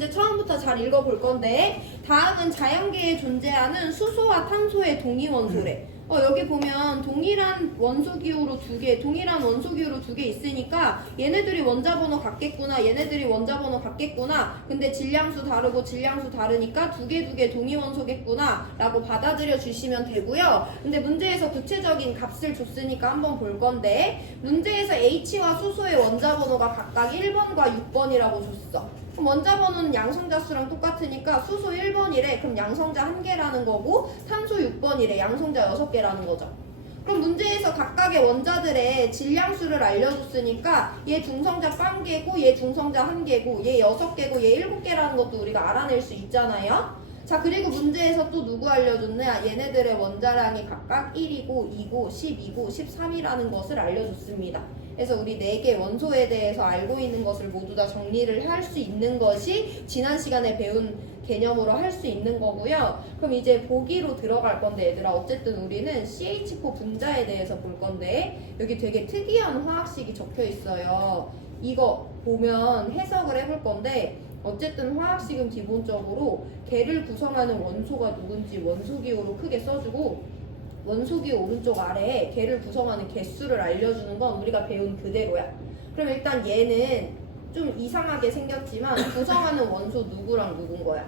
문제 처음부터 잘 읽어볼 건데 다음은 자연계에 존재하는 수소와 탄소의 동위 원소래. 어, 여기 보면 동일한 원소 기호로 두 개, 동일한 원소 기호로 두 개 있으니까 얘네들이 원자 번호 같겠구나, 얘네들이 원자 번호 같겠구나. 근데 질량수 다르고 질량수 다르니까 두 개 두 개 동위 원소겠구나 라고 받아들여 주시면 되고요. 근데 문제에서 구체적인 값을 줬으니까 한번 볼 건데 문제에서 H와 수소의 원자 번호가 각각 1번과 6번이라고 줬어. 그럼 원자 번호는 양성자 수랑 똑같으니까 수소 1번이래. 그럼 양성자 1개라는 거고 탄소 6번이래. 양성자 6개라는 거죠. 그럼 문제에서 각각의 원자들의 질량수를 알려줬으니까 얘 중성자 1개고 얘 중성자 1개고 얘 6개고 얘 7개라는 것도 우리가 알아낼 수 있잖아요. 자 그리고 문제에서 또 누구 알려줬냐 얘네들의 원자량이 각각 1이고 2고 12고 13이라는 것을 알려줬습니다. 그래서 우리 네 개 원소에 대해서 알고 있는 것을 모두 다 정리를 할 수 있는 것이 지난 시간에 배운 개념으로 할 수 있는 거고요. 그럼 이제 보기로 들어갈 건데 얘들아 어쨌든 우리는 CH4 분자에 대해서 볼 건데 여기 되게 특이한 화학식이 적혀 있어요. 이거 보면 해석을 해볼 건데 어쨌든 화학식은 기본적으로 걔를 구성하는 원소가 누군지 원소 기호로 크게 써주고 원소기호 오른쪽 아래에 걔를 구성하는 개수를 알려주는 건 우리가 배운 그대로야. 그럼 일단 얘는 좀 이상하게 생겼지만 구성하는 원소 누구랑 누군 거야?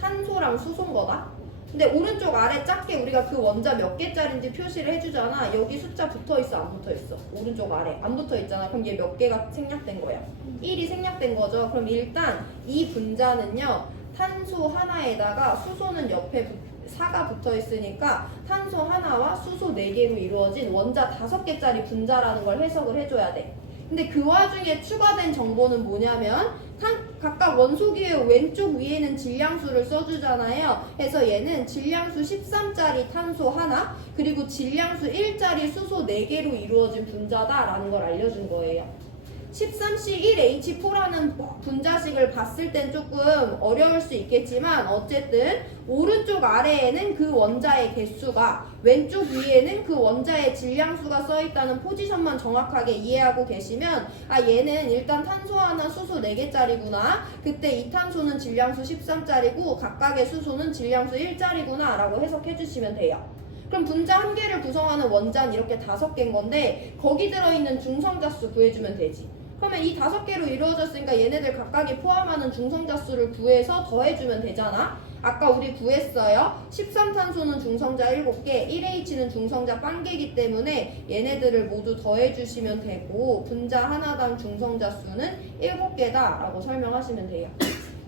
탄소랑 수소인 거다. 근데 오른쪽 아래 작게 우리가 그 원자 몇 개짜리인지 표시를 해주잖아. 여기 숫자 붙어 있어, 안 붙어 있어? 오른쪽 아래 안 붙어 있잖아. 그럼 얘 몇 개가 생략된 거야? 1이 생략된 거죠. 그럼 일단 이 분자는요. 탄소 하나에다가 수소는 옆에 붙, 4가 붙어 있으니까 탄소 하나와 수소 4개로 이루어진 원자 5개짜리 분자라는 걸 해석을 해줘야 돼. 근데 그 와중에 추가된 정보는 뭐냐면 탄, 각각 원소기의 왼쪽 위에는 질량수를 써주잖아요. 그래서 얘는 질량수 13짜리 탄소 하나 그리고 질량수 1짜리 수소 4개로 이루어진 분자다라는 걸 알려준 거예요. 13C1H4라는 분자식을 봤을 땐 조금 어려울 수 있겠지만 어쨌든 오른쪽 아래에는 그 원자의 개수가 왼쪽 위에는 그 원자의 질량수가 써있다는 포지션만 정확하게 이해하고 계시면 아 얘는 일단 탄소 하나 수소 4개짜리구나 그때 이 탄소는 질량수 13짜리고 각각의 수소는 질량수 1짜리구나 라고 해석해 주시면 돼요 그럼 분자 한 개를 구성하는 원자는 이렇게 다섯 개인 건데 거기 들어있는 중성자 수 구해주면 되지. 그러면 이 다섯 개로 이루어졌으니까 얘네들 각각이 포함하는 중성자 수를 구해서 더해주면 되잖아. 아까 우리 구했어요. 13탄소는 중성자 7개, 1H는 중성자 1개이기 때문에 얘네들을 모두 더해주시면 되고 분자 하나당 중성자 수는 7개다 라고 설명하시면 돼요.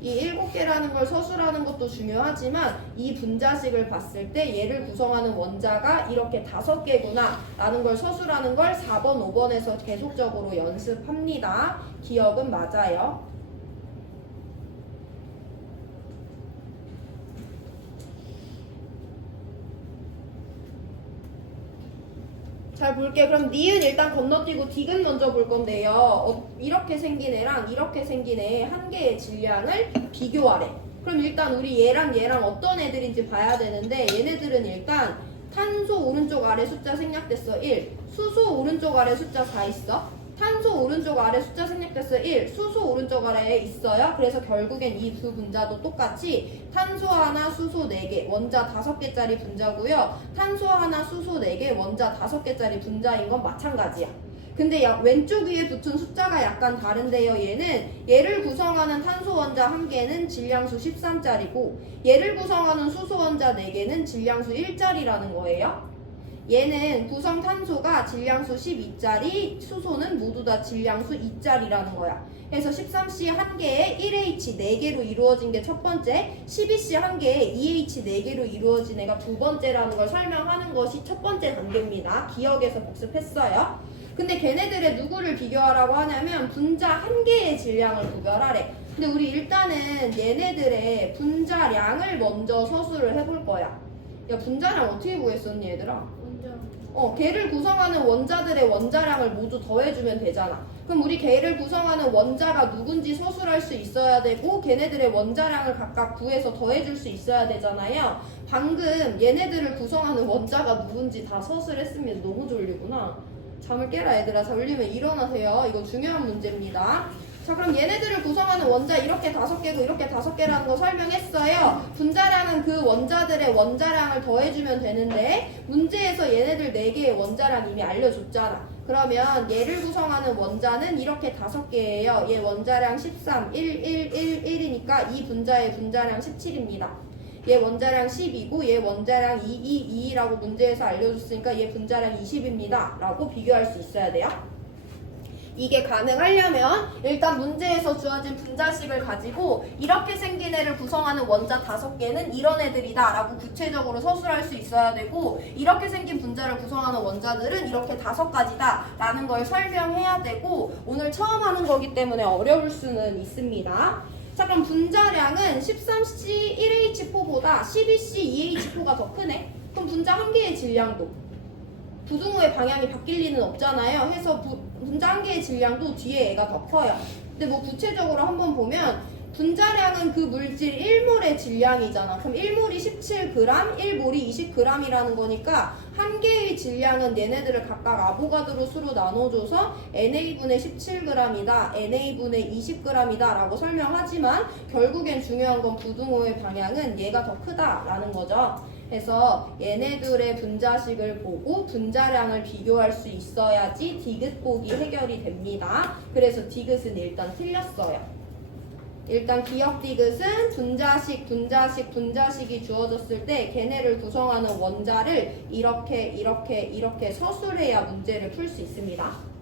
이 일곱 개라는 걸 서술하는 것도 중요하지만 이 분자식을 봤을 때 얘를 구성하는 원자가 이렇게 다섯 개구나 라는 걸 서술하는 걸 4번, 5번에서 계속적으로 연습합니다. 기억은 맞아요. 잘 볼게. 그럼 니은 일단 건너뛰고 딕은 먼저 볼 건데요. 어, 이렇게 생긴 애랑 이렇게 생긴 애한 개의 질량을 비교하래. 그럼 일단 우리 얘랑 얘랑 어떤 애들인지 봐야 되는데 얘네들은 일단 탄소 오른쪽 아래 숫자 생략됐어 1. 수소 오른쪽 아래 숫자 4 있어. 탄소 오른쪽 아래 숫자 생략됐어 1. 수소 오른쪽 아래에 있어요. 그래서 결국엔 이 두 분자도 똑같이 탄소 하나, 수소 4개, 원자 5개짜리 분자고요. 탄소 하나, 수소 4개, 원자 5개짜리 분자인 건 마찬가지야. 근데 야, 왼쪽 위에 붙은 숫자가 약간 다른데요. 얘는 얘를 구성하는 탄소 원자 1개는 질량수 13짜리고 얘를 구성하는 수소 원자 4개는 질량수 1짜리라는 거예요. 얘는 구성 탄소가 질량수 12짜리, 수소는 모두 다 질량수 2짜리라는 거야. 그래서 13C 한 개에 1H 4개로 이루어진 게 첫 번째, 12C 한 개에 2H 4개로 이루어진 애가 두 번째라는 걸 설명하는 것이 첫 번째 단계입니다. 기억에서 복습했어요. 근데 걔네들의 누구를 비교하라고 하냐면 분자 한 개의 질량을 구별하래. 근데 우리 일단은 얘네들의 분자량을 먼저 서술을 해볼 거야. 야 분자량 어떻게 구했었니 얘들아? 어, 걔를 구성하는 원자들의 원자량을 모두 더해주면 되잖아. 그럼 우리 걔를 구성하는 원자가 누군지 서술할 수 있어야 되고 걔네들의 원자량을 각각 구해서 더해줄 수 있어야 되잖아요. 방금 얘네들을 구성하는 원자가 누군지 다 서술했으면 너무 졸리구나. 잠을 깨라 얘들아. 졸리면 일어나세요. 이거 중요한 문제입니다. 자 그럼 얘네들을 구성하는 원자 이렇게 다섯 개고 이렇게 다섯 개라는 거 설명했어요. 분자량은 그 원자들의 원자량을 더해주면 되는데 문제에서 얘네들 네 개의 원자량 이미 알려줬잖아. 그러면 얘를 구성하는 원자는 이렇게 다섯 개예요. 얘 원자량 13, 1, 1, 1, 1이니까 이 분자의 분자량 17입니다. 얘 원자량 10이고 얘 원자량 2, 2, 2라고 문제에서 알려줬으니까 얘 분자량 20입니다. 라고 비교할 수 있어야 돼요. 이게 가능하려면 일단 문제에서 주어진 분자식을 가지고 이렇게 생긴 애를 구성하는 원자 다섯 개는 이런 애들이다 라고 구체적으로 서술할 수 있어야 되고 이렇게 생긴 분자를 구성하는 원자들은 이렇게 다섯 가지다 라는 걸 설명해야 되고 오늘 처음 하는 거기 때문에 어려울 수는 있습니다. 자 그럼 분자량은 13C1H4보다 12C2H4가 더 크네. 그럼 분자 한 개의 질량도 부등호의 방향이 바뀔 리는 없잖아요. 해서 부- 분자 한 개의 질량도 뒤에 애가 더 커요. 근데 뭐 구체적으로 한번 보면 분자량은 그 물질 1몰의 질량이잖아. 그럼 1몰이 17g, 1몰이 20g이라는 거니까 한 개의 질량은 얘네들을 각각 아보가드로 수로 나눠줘서 NA분의 17g이다, NA분의 20g이다 라고 설명하지만 결국엔 중요한 건 부등호의 방향은 얘가 더 크다라는 거죠. 그래서 얘네들의 분자식을 보고 분자량을 비교할 수 있어야지 디귿 보기 해결이 됩니다. 그래서 디귿은 일단 틀렸어요. 일단 기억 디귿은 분자식, 분자식, 분자식이 주어졌을 때 걔네를 구성하는 원자를 이렇게, 이렇게, 이렇게 서술해야 문제를 풀 수 있습니다.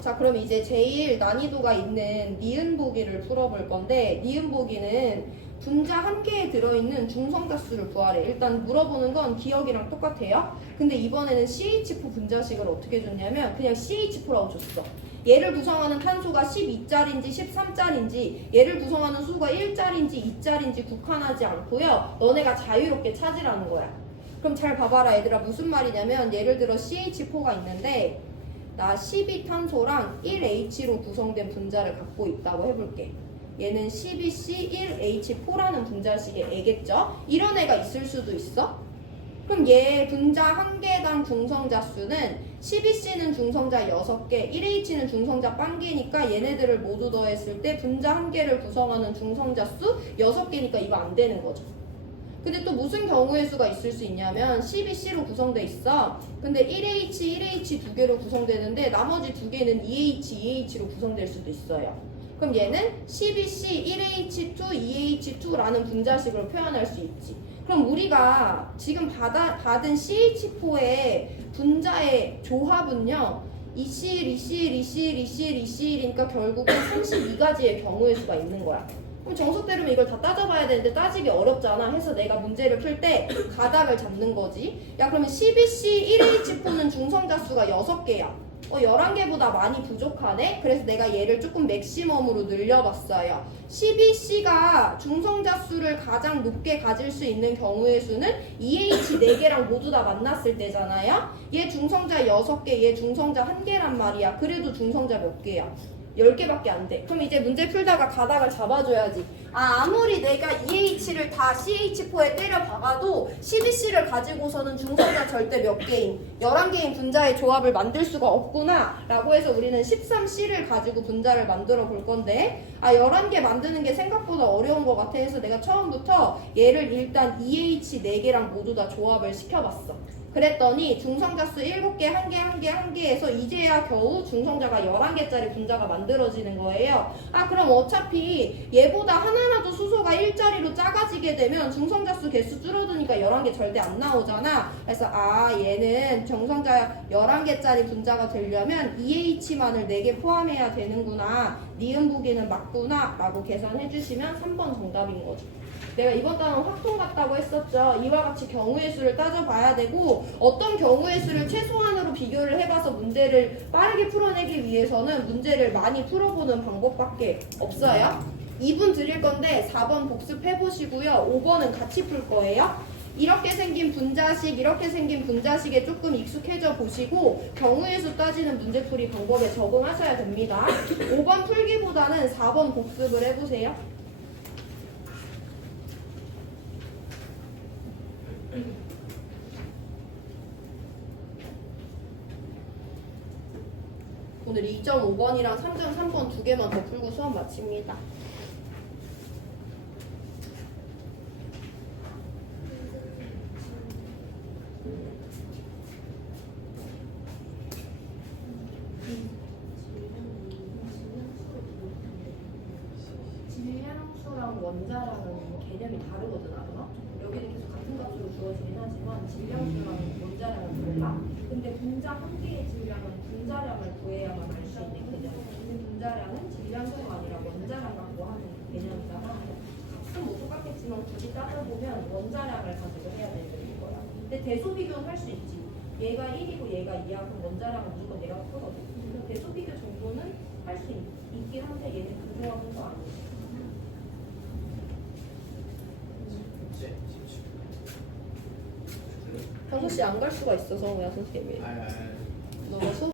자, 그럼 이제 제일 난이도가 있는 니은 보기를 풀어볼 건데, 니은 보기는 분자 한 개에 들어있는 중성자 수를 구하래. 일단 물어보는 건 기억이랑 똑같아요. 근데 이번에는 CH4 분자식을 어떻게 줬냐면 그냥 CH4라고 줬어. 얘를 구성하는 탄소가 12짜리인지 13짜리인지 얘를 구성하는 수가 1짜리인지 2짜리인지 국한하지 않고요. 너네가 자유롭게 찾으라는 거야. 그럼 잘 봐봐라 얘들아 무슨 말이냐면 예를 들어 CH4가 있는데 나 12탄소랑 1H로 구성된 분자를 갖고 있다고 해볼게. 얘는 12C1H4라는 분자식의 애겠죠? 이런 애가 있을 수도 있어? 그럼 얘 분자 한 개당 중성자 수는 12C는 중성자 6개, 1H는 중성자 빵개니까 얘네들을 모두 더했을 때 분자 한 개를 구성하는 중성자 수 6개니까 이거 안 되는 거죠. 근데 또 무슨 경우의 수가 있을 수 있냐면 12C로 구성돼 있어. 근데 1H, 1H 두 개로 구성되는데 나머지 두 개는 2H, 2H로 구성될 수도 있어요. 그럼 얘는 12C, 1H2, 2H2라는 분자식으로 표현할 수 있지. 그럼 우리가 지금 받아, 받은 CH4의 분자의 조합은요. 2C1, 2C1, 2C1, 2C1, 2C1이니까 결국은 32가지의 경우의 수가 있는 거야. 그럼 정석대로면 이걸 다 따져봐야 되는데 따지기 어렵잖아. 해서 내가 문제를 풀 때 가닥을 잡는 거지. 야 그러면 12C 1H4는 중성자 수가 6개야. 어 11개보다 많이 부족하네. 그래서 내가 얘를 조금 맥시멈으로 늘려봤어요. 12C가 중성자 수를 가장 높게 가질 수 있는 경우의 수는 2H 4개랑 모두 다 만났을 때잖아요. 얘 중성자 6개, 얘 중성자 1개란 말이야. 그래도 중성자 몇 개야? 10개밖에 안 돼. 그럼 이제 문제 풀다가 가닥을 잡아줘야지. 아, 아무리 내가 2H를 다 CH4에 때려 박아도 12C를 가지고서는 중성자 절대 몇 개인, 11개인 분자의 조합을 만들 수가 없구나. 라고 해서 우리는 13C를 가지고 분자를 만들어 볼 건데, 아, 11개 만드는 게 생각보다 어려운 것 같아 해서 내가 처음부터 얘를 일단 2H 4개랑 모두 다 조합을 시켜봤어. 그랬더니 중성자 수 7개, 1개, 1개, 1개에서 이제야 겨우 중성자가 11개짜리 분자가 만들어지는 거예요. 아, 그럼 어차피 얘보다 하나라도 수소가 1짜리로 작아지게 되면 중성자 수 개수 줄어드니까 11개 절대 안 나오잖아. 그래서 아, 얘는 중성자 11개짜리 분자가 되려면 2H만을 4개 포함해야 되는구나. 니은 보기는 맞구나. 라고 계산해 주시면 3번 정답인 거죠. 내가 이번 단원 확통 같다고 했었죠. 이와 같이 경우의 수를 따져봐야 되고 어떤 경우의 수를 최소한으로 비교를 해봐서 문제를 빠르게 풀어내기 위해서는 문제를 많이 풀어보는 방법밖에 없어요. 2분 드릴 건데 4번 복습해보시고요. 5번은 같이 풀 거예요. 이렇게 생긴 분자식, 이렇게 생긴 분자식에 조금 익숙해져 보시고 경우의 수 따지는 문제풀이 방법에 적응하셔야 됩니다. 5번 풀기보다는 4번 복습을 해보세요. 오늘 2.5번이랑 3.3번 두 개만 더 풀고 수업 마칩니다. 질량이랑 원자량은 개념이 다르거든 아마. 여기는 계속 같은 값으로 주어지긴 하지만 질량수랑 원자량은 달라. 근데 분자 한 개의 질량은 분자량을 구해야만 알 수 있는 개념. 근데 분자량은 질량수가 아니라 원자량 갖고 하는 개념이잖아. 값은 뭐 똑같겠지만 굳이 따져보면 원자량을 가지고 해야 되는 거야. 근데 대소 비교는 할 수 있지. 얘가 1이고 얘가 2야. 그럼 원자량은 무조건 얘가 풀거든. 대소 비교 정도는 할 수 있긴 한데 얘는 그거 하고도 아니지 5시 안 갈 수가 있어서 그냥 선생님이. 너가 수